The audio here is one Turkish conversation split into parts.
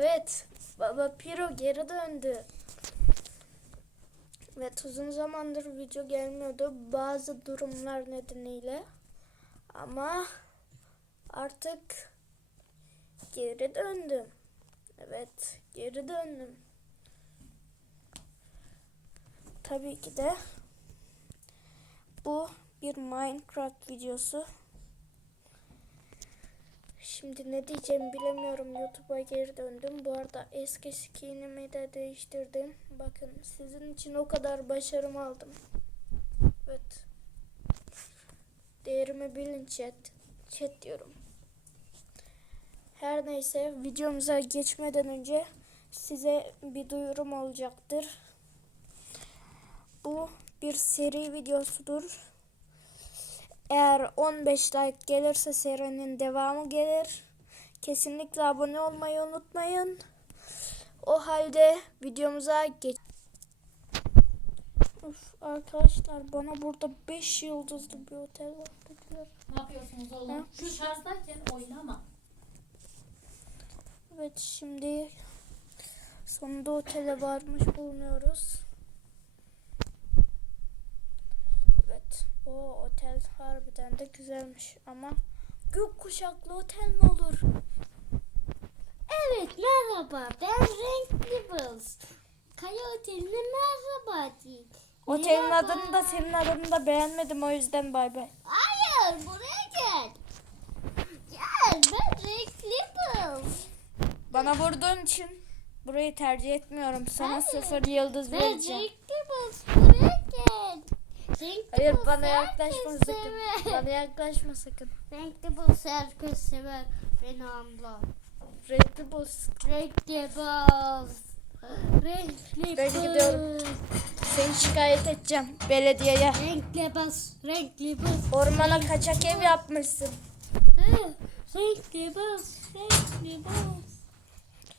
Evet, Baba Piro geri döndü. Evet, uzun zamandır video gelmiyordu bazı durumlar nedeniyle. Ama artık geri döndüm. Evet, geri döndüm. Tabii ki de bu bir Minecraft videosu. Şimdi ne diyeceğimi bilemiyorum. YouTube'a geri döndüm. Bu arada eski skinimi de değiştirdim. Bakın sizin için o kadar başarım aldım. Evet. Değerimi bilin chat. Chat diyorum. Her neyse videomuza geçmeden önce size bir duyurum olacaktır. Bu bir seri videosudur. Eğer 15 like gelirse serinin devamı gelir. Kesinlikle abone olmayı unutmayın. O halde videomuza geç. Of, arkadaşlar bana burada 5 yıldızlı bir otel var dediler. Ne yapıyorsunuz oğlum? Ha? Şu şarjdayken oynama. Evet şimdi sonunda otele varmış bulunuyoruz. Evet o otel harbiden de güzelmiş ama gök kuşaklı otel mi olur? Evet merhaba ben Renkli Buz. Kaya Oteli'ne merhaba değil. Otelin Merhaba. adını da senin adını da beğenmedim o yüzden bay bay. Hayır buraya gel. Gel ben Renkli Buz. Bana vurduğun için burayı tercih etmiyorum. Sana Hayır. sıfır yıldız Ben vereceğim. Renkli Buz buraya gel. Renkli Hayır bana yaklaşma sakın. sever. Bana yaklaşma sakın. Renkli Buz herkes sever. Beni anla. Renkli boz. Renkli Buz. Renkli Ben Buz. gidiyorum. Seni şikayet edeceğim belediyeye. Renkli Buz. Renkli Buz. Ormana kaçak ev yapmışsın. Hı, Renkli Buz. Renkli Buz.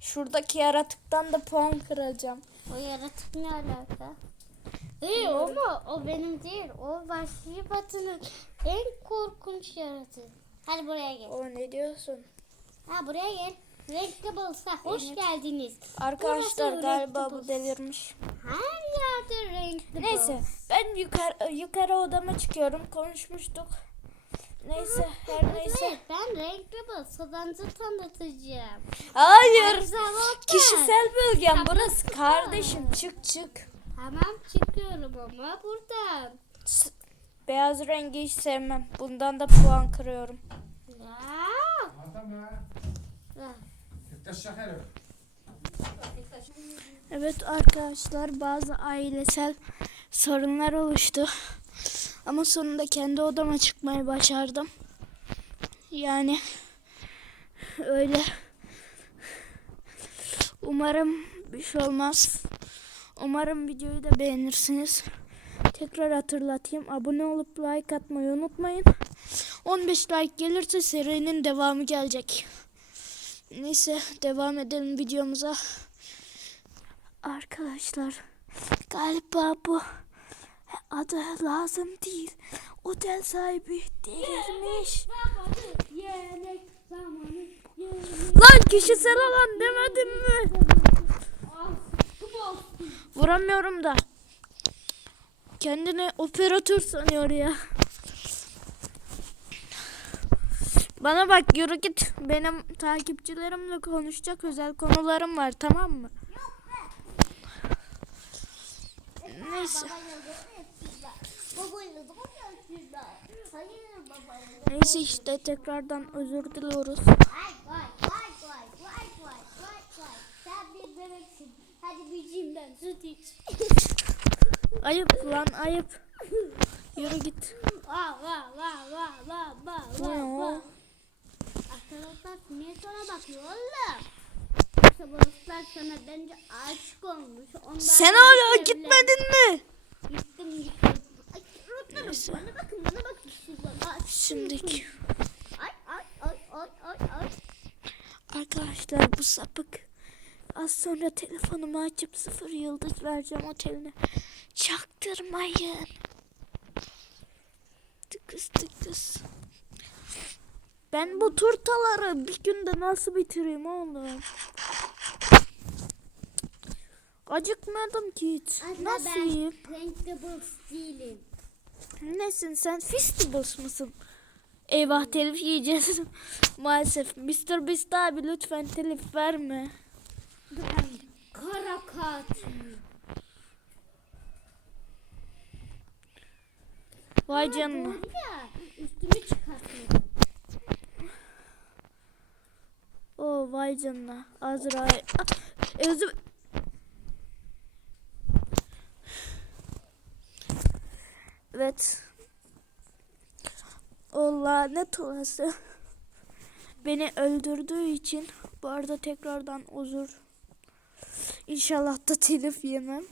Şuradaki yaratıktan da puan kıracağım. O yaratık ne alaka? O mu? O benim değil. O Vahşi Batı'nın en korkunç yaratığı. Hadi buraya gel. O ne diyorsun? Ha buraya gel. Renkli Buls'a hoş Evet. geldiniz. Arkadaşlar Burası galiba renkli bu delirmiş. Her yerde renkli Neyse buz. ben yukarı yukarı odama çıkıyorum. Konuşmuştuk. Neyse her neyse. Evet ben renkli bul. Sabancı tanıtacağım. Hayır. Güzel oldu. Kişisel bölgem burası kardeşim çık çık. Tamam çıkıyorum ama buradan. Beyaz rengi hiç sevmem. Bundan da puan kırıyorum. Ah. Evet arkadaşlar bazı ailesel sorunlar oluştu. Ama sonunda kendi odama çıkmayı başardım. Yani öyle. Umarım bir şey olmaz. Umarım videoyu da beğenirsiniz. Tekrar hatırlatayım. Abone olup like atmayı unutmayın. 15 like gelirse serinin devamı gelecek. Neyse devam edelim videomuza. Arkadaşlar galiba bu adı lazım değil. Otel sahibi. Yemek Lan kişisel alan demedim mi? zamanı. Vuramıyorum da. Kendini operatör sanıyor ya. Bana bak yürü git. Benim takipçilerimle konuşacak özel konularım var tamam mı? Neyse. Neyse işte tekrardan özür diliyoruz. Vay vay vay vay vay vay vay vay. Sen bir bebeksin. Hadi bicimden süt iç. Ayıp lan ayıp. Yürü git. Vah vah vah Bu ne vah o? vah. Arkadaşlar niye sana bakıyor oğlum? Yoksa balıklar sana bence aşık olmuş. Ondan Sen hala gitmedin mi? Gittim gittim. Neyse. Bana bakın bana bakın. Ay, Şimdiki. Ay ay ay ay ay ay. Arkadaşlar bu sapık. Az sonra telefonumu açıp sıfır yıldız vereceğim oteline. Çaktırmayın. Tıkız tıkız. Ben bu turtaları bir günde nasıl bitireyim oğlum? Acıkmadım ki hiç. Anne Nasıl ben yiyeyim? Prankables değilim. Nesin sen? Fistables mısın? Eyvah telif yiyeceğiz. Maalesef. Mr. Beast abi lütfen telif verme. Kara katil. Vay canına. Doğru ya. Üstümü çıkartmadım. Oo vay canına. Azrail. Ah, özür. Evet. O lanet olası beni öldürdüğü için bu arada tekrardan özür. İnşallah da telif yemem.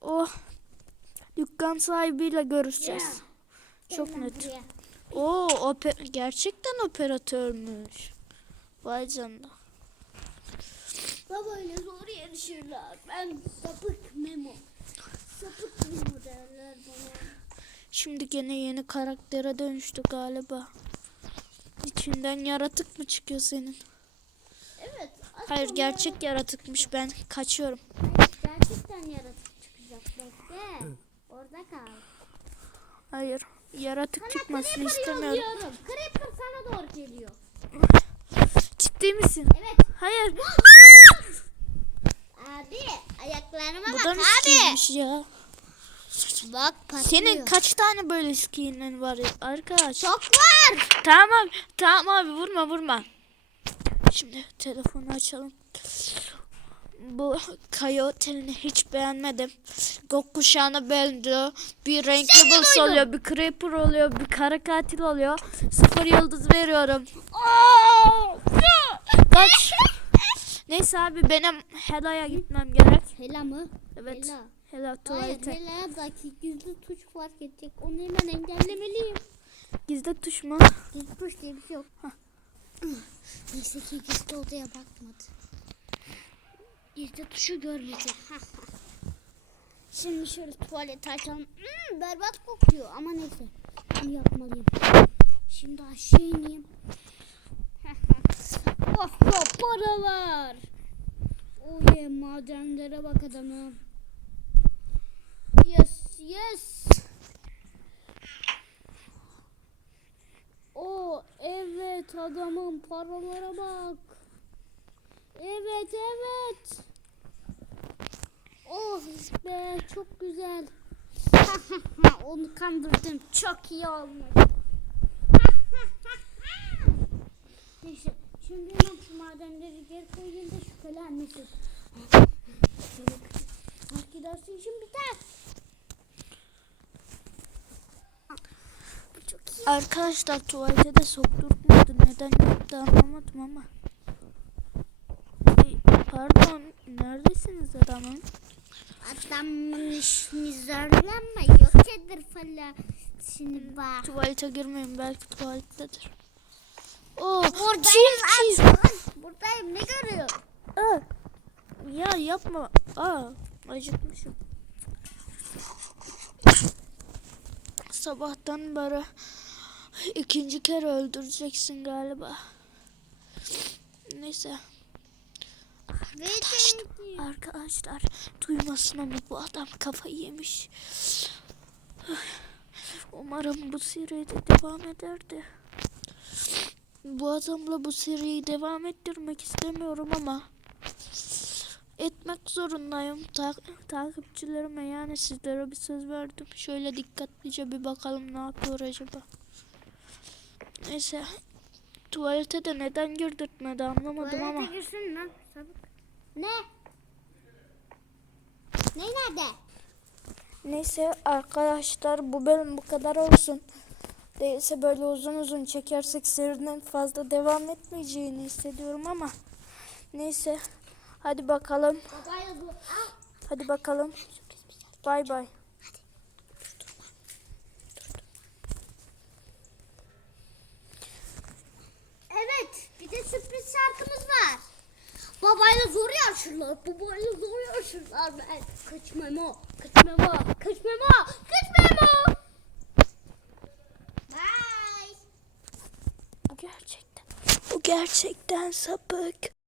Oh. Dükkan sahibiyle görüşeceğiz. Çok Gel lan net. buraya. Oo, oper gerçekten operatörmüş. Vay canına. Babayla zor yarışırlar. Ben sapık Memo. Sapık Memo derler bana. Şimdi gene yeni karaktere dönüştü galiba. İçinden yaratık mı çıkıyor senin? Hayır gerçek yaratıkmış ben kaçıyorum. Hayır, gerçekten yaratık çıkacak. Bekle. Orada kal. Hayır yaratık Sana çıkmasını istemiyorum. yolluyorum. Creeper sana doğru geliyor. Ciddi misin? Evet. Hayır. Abi ayaklarıma Bu bak da mı abi. ya? Bak patlıyor. Senin kaç tane böyle skinin var arkadaş? Çok var. Tamam tamam abi vurma vurma. Şimdi telefonu açalım. Bu Coyote'ni hiç beğenmedim. Gökkuşağına benziyor. Bir renkli bus oluyor, bir creeper oluyor, bir kara katil oluyor. Sıfır yıldız veriyorum. Kaç. Neyse abi benim Hela'ya gitmem gerek. Hela mı? Evet. Hela. Hela Hayır tuvalete. Hela'daki gizli tuş fark edecek. Onu hemen engellemeliyim. Gizli tuş mu? Gizli tuş diye bir şey yok. Neyse ki gizli odaya bakmadı. Gizli tuşu görmedi. Şimdi şöyle tuvalet açalım. Hmm, berbat kokuyor ama neyse. Bunu yapmalıyım. Şimdi aşağı ineyim. oh oh paralar. Yeah madenlere bak adamım. Yes yes. O evet adamın paralara bak. Evet evet. Oh be çok güzel. Onu kandırdım. Çok iyi olmuş. Neyse şimdi hemen şu madenleri geri koyayım da şüphelenmesin. Fark edersin işim biter. Bu çok iyi. Arkadaşlar tuvalete de sokturtmadı. Neden yaptı anlamadım ama. Hey, pardon. Neredesiniz adamın? Adamın işini zorlama yok edir falan. Şimdi bak. Tuvalete girmeyin. Belki tuvalettedir. Oo, Buradayım çift çift. aç. Buradayım ne görüyorsun? Aa, ya yapma. Aa, acıkmışım. Sabahtan beri ikinci kere öldüreceksin galiba. Neyse. Arkadaşlar, arkadaşlar duymasın ama bu adam kafayı yemiş. Umarım bu seride devam ederdi. Bu adamla bu seriyi devam ettirmek istemiyorum ama etmek zorundayım. Ta- takipçilerime yani sizlere bir söz verdim. Şöyle dikkatlice bir bakalım ne yapıyor acaba. Neyse. Tuvalete de neden girdirtmedi anlamadım ama. Tuvalete girsin lan sabık. Ne? Ne nerede? Neyse arkadaşlar bu bölüm bu kadar olsun. Değilse böyle uzun uzun çekersek serinin fazla devam etmeyeceğini hissediyorum ama. Neyse. Hadi bakalım. Al. Hadi bakalım. Bay bay. Evet bir de sürpriz şarkımız var. Babayla zor yarışırlar. Babayla zor yarışırlar. Ben kaç memo. Kaç memo. Kaç memo. Kaç memo. Bye. Bu gerçekten. Bu gerçekten sapık.